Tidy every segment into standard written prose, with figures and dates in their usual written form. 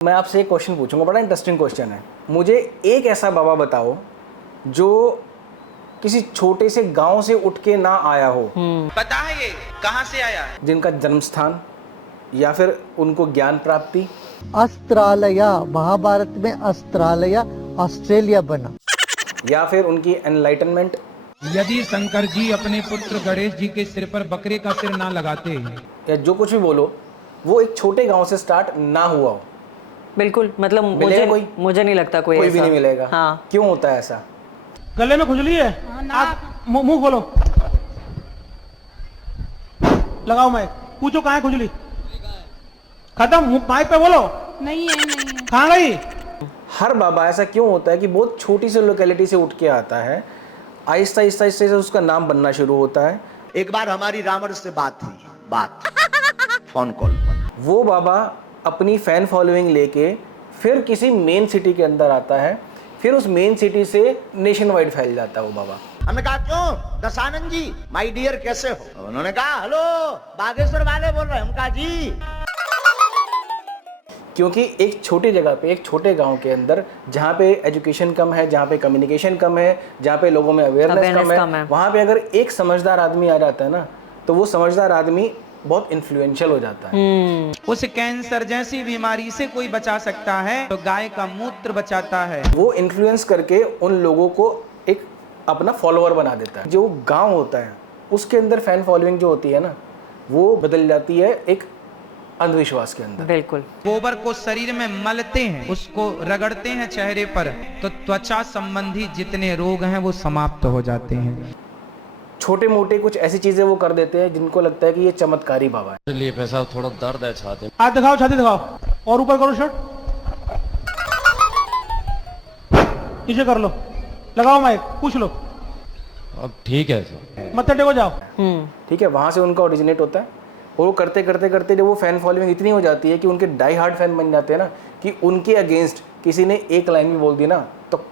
मैं आपसे एक क्वेश्चन पूछूंगा, बड़ा इंटरेस्टिंग क्वेश्चन है। मुझे एक ऐसा बाबा बताओ जो किसी छोटे से गांव से उठ के ना आया हो। पता है ये कहाँ से आया? जिनका जन्म स्थान या फिर उनको ज्ञान प्राप्ति। अस्त्रालया, महाभारत में अस्त्रालया ऑस्ट्रेलिया बना। या फिर उनकी एनलाइटनमेंट। यदि शंकर जी अपने पुत्र गणेश जी के सिर पर बकरे का सिर ना लगाते, या जो कुछ भी बोलो, वो एक छोटे गांव से स्टार्ट ना हुआ हो। बिल्कुल, मतलब मुझे नहीं लगता कोई भी नहीं मिलेगा। हाँ। क्यों होता है ऐसा? गले में खुजली है, आप मुंह खोलो, लगाओ माइक, पूछो कहाँ है खुजली, खत्म, माइक पे बोलो। नहीं है। कहाँ गई? हर बाबा ऐसा क्यों होता है कि बहुत छोटी सी लोकेलिटी से उठ के आता है, आहिस्ता आहिस्ता आहिस्ता से उसका नाम बनना शुरू होता है। एक बार हमारी रावण से बात हुई, फोन कॉल पर। वो बाबा अपनी फैन फॉलोइंग लेके फिर किसी मेन सिटी के अंदर आता है, फिर उस मेन सिटी से नेशन वाइड फैल जाता है वो बाबा। हमने कहा क्यों दशानंद जी माय डियर कैसे हो? उन्होंने कहा हेलो बागेश्वर वाले बोल रहे हैं। हम कहा जी, क्योंकि एक छोटी जगह पे, एक छोटे गांव के अंदर जहाँ पे एजुकेशन कम है, जहाँ पे कम्युनिकेशन कम है, जहाँ पे लोगों में अवेयरनेस कम है, वहाँ पे अगर एक समझदार आदमी आ जाता है ना, तो वो समझदार आदमी बहुत इन्फ्लुएंशियल हो जाता है। उस कैंसर जैसी बीमारी से कोई बचा सकता है तो गाय का मूत्र बचाता है। वो इन्फ्लुएंस करके उन लोगों को एक अपना फॉलोअर बना देता है। जो गांव होता है उसके अंदर फैन फॉलोइंग जो होती है ना, वो बदल जाती है एक अंधविश्वास के अंदर। बिल्कुल। गोबर को शरीर में मलते हैं, उसको रगड़ते हैं चेहरे पर, तो त्वचा संबंधी जितने रोग हैं वो समाप्त हो जाते हैं। छोटे मोटे कुछ ऐसी चीजें वो कर देते हैं जिनको लगता है कि ये चमत्कारी बाबा है। मेरे लिए पैसा थोड़ा दर्द है छाती में। हाथ दिखाओ, छाती दिखाओ, और ऊपर करो शर्ट, नीचे कर लो, लगाओ माइक, पूछ लो। अब ठीक है सर, मत्थे टेको जाओ। ठीक है, वहां से उनका ओरिजिनेट होता है। और वो करते करते करते जब वो फैन फॉलोइंग इतनी हो जाती है कि उनके डाई हार्ड फैन बन जाते हैं ना, कि उनके अगेंस्ट किसी ने एक लाइन भी बोल दी ना, तो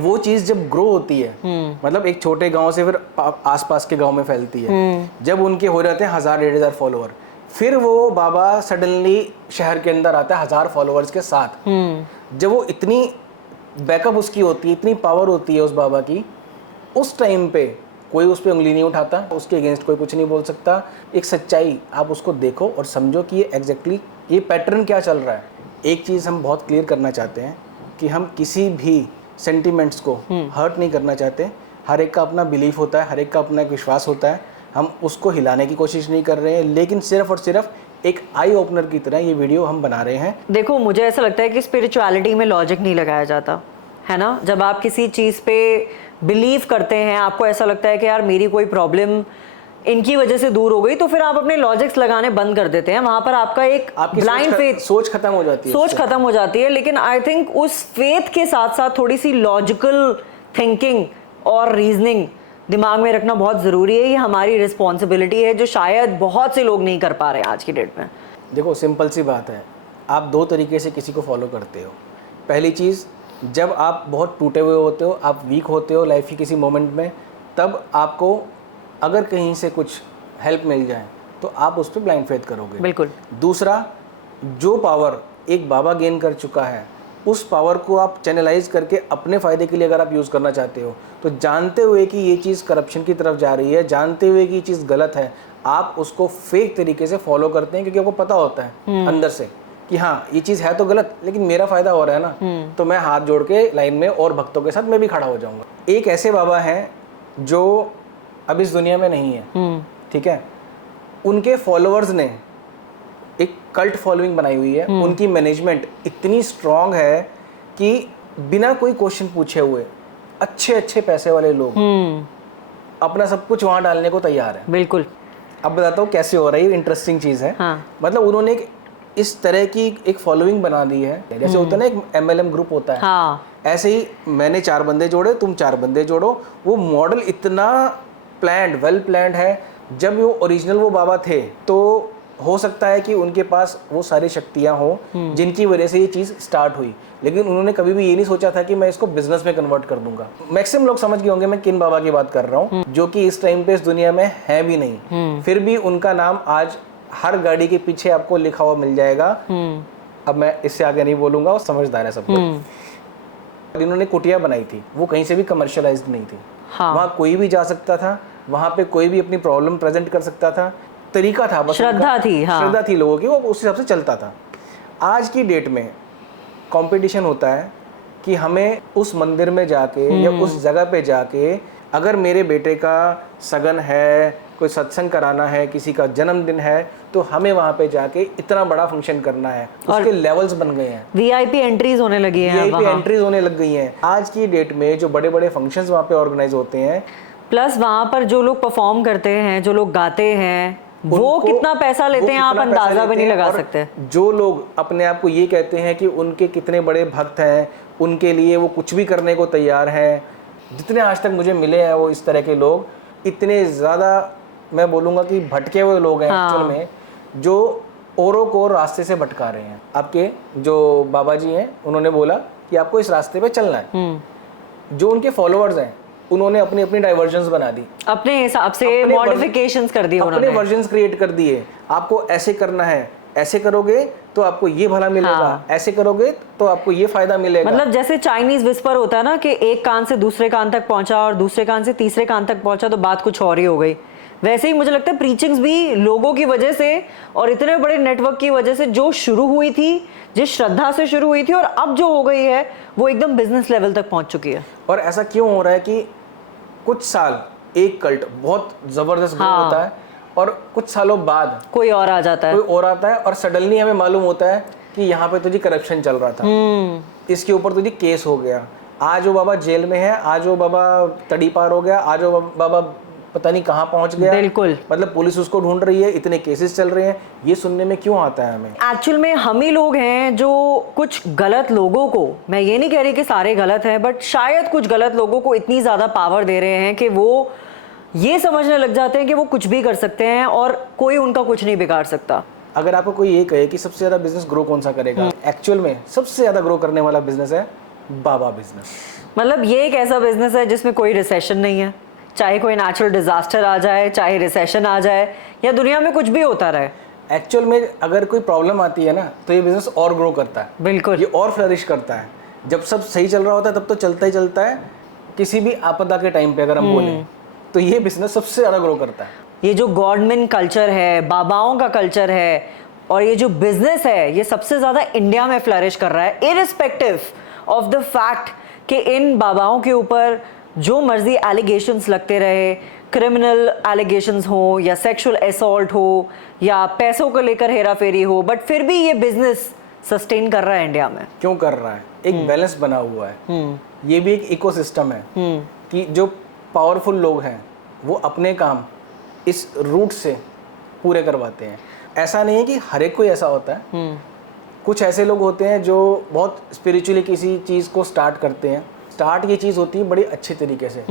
वो चीज जब ग्रो होती है, मतलब एक छोटे गांव से फिर आसपास के गांव में फैलती है। जब उनके हो जाते हैं 1000-1500 फॉलोअर, फिर वो बाबा सडनली शहर के अंदर आता है 1000 फॉलोअर्स के साथ। जब वो इतनी बैकअप उसकी होती है, इतनी पावर होती है उस बाबा की, उस टाइम पे कोई उस पर उंगली नहीं उठाता, उसके अगेंस्ट कोई कुछ नहीं बोल सकता। एक सच्चाई आप उसको देखो और समझो कि ये एग्जैक्टली ये पैटर्न क्या चल रहा है। एक चीज़ हम बहुत क्लियर करना चाहते हैं कि हम किसी भी सेंटिमेंट्स को हर्ट नहीं करना चाहते। हर एक का अपना बिलीफ होता है, हर एक का अपना एक विश्वास होता है। हम उसको हिलाने की कोशिश नहीं कर रहे हैं, लेकिन सिर्फ और सिर्फ एक आई ओपनर की तरह ये वीडियो हम बना रहे हैं। देखो, मुझे ऐसा लगता है कि स्पिरिचुअलिटी में लॉजिक नहीं लगाया जाता है ना। जब आप किसी चीज़ पे बिलीव करते हैं, आपको ऐसा लगता है कि यार मेरी कोई प्रॉब्लम इनकी वजह से दूर हो गई, तो फिर आप अपने लॉजिक्स लगाने बंद कर देते हैं। वहां पर आपका एक ब्लाइंड फेथ, सोच खत्म हो जाती है, सोच खत्म हो जाती है। लेकिन आई थिंक उस फेथ के साथ साथ थोड़ी सी लॉजिकल थिंकिंग और रीजनिंग दिमाग में रखना बहुत ज़रूरी है। ये हमारी रिस्पॉन्सिबिलिटी है, जो शायद बहुत से लोग नहीं कर पा रहे हैं आज की डेट में। देखो, सिंपल सी बात है, आप दो तरीके से किसी को फॉलो करते हो। पहली चीज़, जब आप बहुत टूटे हुए होते हो, आप वीक होते हो लाइफ के किसी मोमेंट में, तब आपको अगर कहीं से कुछ हेल्प मिल जाए तो आप उस पर ब्लाइंड फेथ करोगे। बिल्कुल। दूसरा, जो पावर एक बाबा गेन कर चुका है, उस पावर को आप चैनलाइज करके अपने फ़ायदे के लिए अगर आप यूज़ करना चाहते हो, तो जानते हुए कि ये चीज़ करप्शन की तरफ जा रही है, जानते हुए कि ये चीज़ गलत है, आप उसको फेक तरीके से फॉलो करते हैं, क्योंकि आपको पता होता है अंदर से कि हाँ ये चीज़ है तो गलत, लेकिन मेरा फ़ायदा हो रहा है ना, तो मैं हाथ जोड़ के लाइन में और भक्तों के साथ मैं भी खड़ा हो जाऊँगा। एक ऐसे बाबा हैं जो अब इस दुनिया में नहीं है, ठीक है, उनके फॉलोअर्स ने एक कल्ट फॉलोइंग बनाई हुई है। उनकी मैनेजमेंट इतनी स्ट्रांग है कि बिना कोई क्वेश्चन पूछे हुए अच्छे अच्छे पैसे वाले लोग अपना सब कुछ वहां डालने को तैयार है। बिल्कुल। अब बताता हूँ कैसे हो रहा है, ये इंटरेस्टिंग चीज़ है। हाँ। मतलब उन्होंने एक इस तरह की एक फॉलोइंग बना दी है, जैसे होता है ना एक MLM ग्रुप होता है। हाँ। ऐसे ही मैंने 4 बंदे जोड़े, तुम 4 बंदे जोड़ो। वो मॉडल इतना प्लान्ड, वेल प्लान्ड है। जब वो ओरिजिनल वो बाबा थे, तो हो सकता है कि उनके पास वो सारी शक्तियां हो जिनकी वजह से ये चीज़ स्टार्ट हुई, लेकिन उन्होंने कभी भी ये नहीं सोचा था कि मैं इसको बिजनेस में कन्वर्ट कर दूंगा। मैक्सिमम लोग समझ गए होंगे मैं किन बाबा की बात कर रहा हूँ, जो कि इस टाइम पे इस दुनिया में है भी नहीं, फिर भी उनका नाम आज हर गाड़ी के पीछे आपको लिखा हुआ मिल जाएगा। अब मैं इससे आगे नहीं बोलूंगा, वो समझदार है सब लोग। इन्होंने कुटिया बनाई थी, वो कहीं से भी कमर्शियलाइज्ड नहीं थी। हाँ। वहाँ कोई भी जा सकता था, वहाँ पे कोई भी अपनी प्रॉब्लम प्रेजेंट कर सकता था, तरीका था, बस श्रद्धा उनका- थी, हाँ। श्रद्धा थी लोगों की, वो उस हिसाब से चलता था। आज की डेट में कंपटीशन होता है कि हमें उस मंदिर में जाके या उस जगह पे जाके, अगर मेरे बेटे का सगन है, कोई सत्संग कराना है, किसी का जन्मदिन है, तो हमें वहाँ पे जाके इतना बड़ा फंक्शन करना है। उसके लेवल्स बन गए हैं, वीआईपी एंट्रीज होने लगी हैं वीआईपी वहाँ। एंट्रीज होने लग गई हैं। आज की डेट में जो बड़े बड़े फंक्शंस वहाँ पे ऑर्गेनाइज होते हैं, प्लस वहाँ पर जो लोग परफॉर्म करते हैं, जो लोग गाते हैं, वो उनको- कितना पैसा लेते वो हैं, आप कितना पैसा अंदाजा भी लेते नहीं हैं। लगा और सकते। जो लोग अपने आप को ये कहते हैं कि उनके कितने बड़े भक्त हैं, उनके लिए वो कुछ भी करने को तैयार हैं, जितने आज तक मुझे मिले हैं वो इस तरह के लोग, इतने ज़्यादा मैं बोलूँगा कि भटके हुए लोग हैं हाँ। एक्चुअल में, जो औरों को रास्ते से भटका रहे हैं। आपके जो बाबा जी हैं, उन्होंने बोला कि आपको इस रास्ते पे चलना है। जो उनके फॉलोअर्स हैं, उन्होंने अपनी अपनी डाइवर्जन्स बना दी, अपने हिसाब से अपने मॉडिफिकेशंस कर दिए अपने उन्होंने। वर्जन्स क्रिएट कर दिए। आपको ऐसे करना है, ऐसे करोगे तो आपको ये भला मिलेगा, हाँ। ऐसे करोगे तो आपको ये फायदा मिलेगा। मतलब जैसे चाइनीज विस्पर होता है ना, कि एक कान से दूसरे कान तक पहुंचा और दूसरे कान से तीसरे कान तक पहुंचा तो बात कुछ और ही हो गई। वैसे ही मुझे लगता है प्रीचिंग्स भी लोगों की वजह से और इतने बड़े नेटवर्क की वजह से जो शुरू हुई थी, जिस श्रद्धा से शुरू हुई थी, और अब जो हो गई है वो एकदम बिजनेस लेवल तक पहुंच चुकी है। और ऐसा क्यों हो रहा है कि कुछ साल एक कल्ट बहुत जबरदस्त ग्रो हाँ। होता है और कुछ सालों बाद कोई और आ जाता है। कोई और आता है और सडनली हमें मालूम होता है कि यहाँ पे तुझे करप्शन चल रहा था, इसके ऊपर तुझे केस हो गया, आज वो बाबा जेल में है, आज वो बाबा तड़ी पार हो गया, आज वो बाबा पता नहीं कहाँ पहुंच गया। बिल्कुल। मतलब पुलिस उसको ढूंढ रही है, इतने केसेस चल रहे हैं। ये सुनने में क्यों आता है हमें? एक्चुअल में हम ही लोग हैं जो कुछ गलत लोगों को, मैं ये नहीं कह रही कि सारे गलत हैं, बट शायद कुछ गलत लोगों को इतनी ज़्यादा पावर दे रहे हैं कि वो ये समझने लग जाते हैं कि वो कुछ भी कर सकते हैं और कोई उनका कुछ नहीं बिगाड़ सकता। अगर आपको कोई ये कहे कि सबसे ज़्यादा बिजनेस ग्रो कौन सा करेगा, एक्चुअल में सबसे ज़्यादा ग्रो करने वाला बिजनेस है बाबा बिजनेस। मतलब ये एक ऐसा बिजनेस है जिसमें कोई रिसेशन नहीं है, चाहे कोई नेचुरल डिजास्टर आ जाए, चाहे रिसेशन आ जाए, या दुनिया में कुछ भी होता रहे। एक्चुअल में अगर कोई प्रॉब्लम आती है ना, तो ये बिजनेस और ग्रो करता है, बिल्कुल। ये और फ्लरिश करता है। जब सब सही चल रहा होता है तब तो चलता ही चलता है, किसी भी आपदा के टाइम पे अगर हम बोलें तो ये बिजनेस सबसे ज़्यादा ग्रो करता है। ये जो गॉडमेन कल्चर है, बाबाओं का कल्चर है, और ये जो बिजनेस है, ये सबसे ज़्यादा इंडिया में फ्लरिश कर रहा है, इरिस्पेक्टिव ऑफ द फैक्ट कि इन बाबाओं के ऊपर जो मर्जी एलिगेशंस लगते रहे, क्रिमिनल एलिगेशंस हो या सेक्सुअल असॉल्ट हो या पैसों को लेकर हेरा फेरी हो, बट फिर भी ये बिजनेस सस्टेन कर रहा है इंडिया में। क्यों कर रहा है? एक बैलेंस बना हुआ है। ये भी एक इकोसिस्टम है कि जो पावरफुल लोग हैं वो अपने काम इस रूट से पूरे करवाते हैं। ऐसा नहीं है कि हर एक कोई ऐसा होता है। कुछ ऐसे लोग होते हैं जो बहुत स्पिरिचुअली किसी चीज़ को स्टार्ट करते हैं। स्टार्ट ये चीज़ होती है बड़ी अच्छे तरीके से,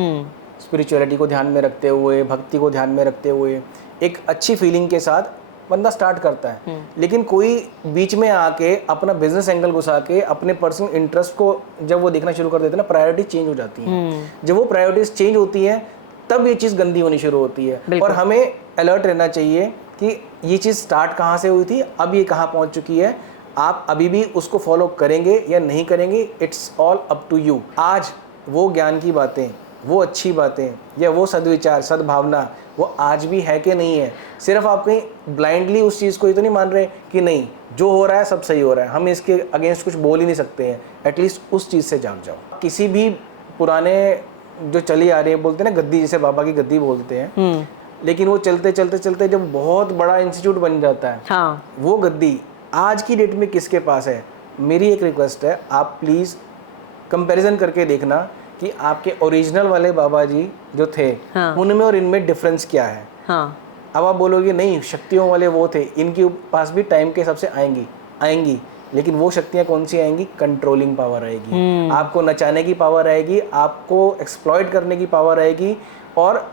स्पिरिचुअलिटी को ध्यान में रखते हुए, भक्ति को ध्यान में रखते हुए, एक अच्छी फीलिंग के साथ बंदा स्टार्ट करता है। लेकिन कोई बीच में आके अपना बिजनेस एंगल घुसा के अपने पर्सनल इंटरेस्ट को जब वो देखना शुरू कर देते हैं ना, प्रायोरिटी चेंज हो जाती है। जब वो प्रायोरिटीज चेंज होती है तब ये चीज़ गंदी होनी शुरू होती है। और हमें अलर्ट रहना चाहिए कि ये चीज़ स्टार्ट कहाँ से हुई थी, अब ये कहाँ पहुँच चुकी है। आप अभी भी उसको फॉलो करेंगे या नहीं करेंगे, it's all up to you. आज वो ज्ञान की बातें, वो अच्छी बातें या वो सद्विचार, सद्भावना, वो आज भी है कि नहीं है। सिर्फ आप कहीं ब्लाइंडली उस चीज़ को ही तो नहीं मान रहे कि नहीं जो हो रहा है सब सही हो रहा है, हम इसके अगेंस्ट कुछ बोल ही नहीं सकते हैं। एटलीस्ट उस चीज़ से जाग जाओ। किसी भी पुराने जो चली आ रही है, बोलते हैं ना गद्दी, जिसे बाबा की गद्दी बोलते हैं, लेकिन वो चलते चलते चलते जब बहुत बड़ा इंस्टीट्यूट बन जाता है, हाँ। वो गद्दी आज की डेट में किसके पास है? मेरी एक रिक्वेस्ट है, आप प्लीज़ कंपैरिजन करके देखना कि आपके ओरिजिनल वाले बाबा जी जो थे, हाँ। उनमें और इनमें डिफरेंस क्या है। हाँ। अब आप बोलोगे नहीं शक्तियों वाले वो थे, इनके पास भी टाइम के हिसाब से आएंगी, लेकिन वो शक्तियाँ कौन सी आएंगी? कंट्रोलिंग पावर आएगी, आपको नचाने की पावर आएगी, आपको एक्सप्लॉइट करने की पावर आएगी, और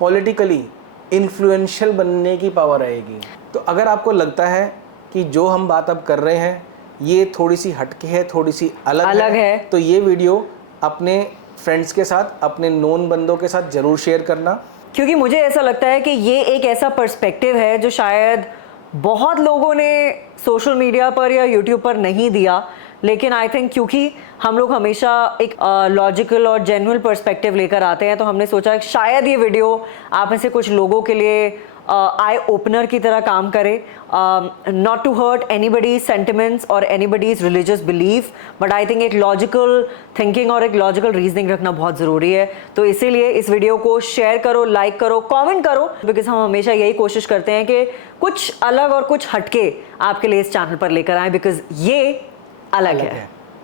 पॉलिटिकली इन्फ्लुएंशियल बनने की पावर आएगी। तो अगर आपको लगता है कि जो हम बात अब कर रहे हैं ये थोड़ी सी हटके है, थोड़ी सी अलग है, तो ये वीडियो अपने फ्रेंड्स के साथ, अपने नोन बंदों के साथ ज़रूर शेयर करना। क्योंकि मुझे ऐसा लगता है कि ये एक ऐसा पर्सपेक्टिव है जो शायद बहुत लोगों ने सोशल मीडिया पर या यूट्यूब पर नहीं दिया, लेकिन आई थिंक क्योंकि हम लोग हमेशा एक लॉजिकल और जेन्युइन पर्सपेक्टिव लेकर आते हैं, तो हमने सोचा शायद ये वीडियो आप में से कुछ लोगों के लिए आई ओपनर की तरह काम करे, not to hurt anybody's sentiments और anybody's religious belief, but I think एक लॉजिकल थिंकिंग और एक लॉजिकल रीजनिंग रखना बहुत ज़रूरी है। तो इसीलिए इस वीडियो को शेयर करो, लाइक करो, कमेंट करो, बिकॉज हम हमेशा यही कोशिश करते हैं कि कुछ अलग और कुछ हटके आपके लिए इस चैनल पर लेकर आए, बिकॉज ये अलग है।